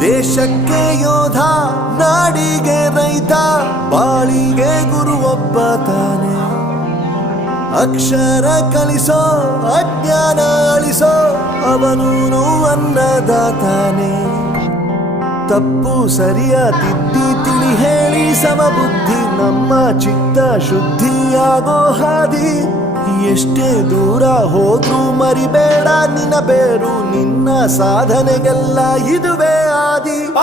ದೇಶಕ್ಕೆ ಯೋಧ, ನಾಡಿಗೆ ರೈತ, ಬಾಳಿಗೆ ಗುರು ಒಬ್ಬ ತಾನೆ. ಅಕ್ಷರ ಕಲಿಸೋ, ಅಜ್ಞಾನ ಅಳಿಸೋ, ಅವನೂನು ಅನ್ನದಾತಾನೆ. ತಪ್ಪು ಸರಿಯ ತಿದ್ದಿ ತಿಳಿ ಹೇಳಿ ಸಮಬುದ್ಧಿ, ನಮ್ಮ ಚಿತ್ತ ಶುದ್ಧಿಯಾಗೋ ಹಾದಿ. ಎಷ್ಟೇ ದೂರ ಹೋದ್ರೂ ಮರಿಬೇಡ ನಿನ್ನ ಬೇರು, ನಿನ್ನ ಸಾಧನೆಗೆಲ್ಲ ಇದುವೇ ಆದಿ.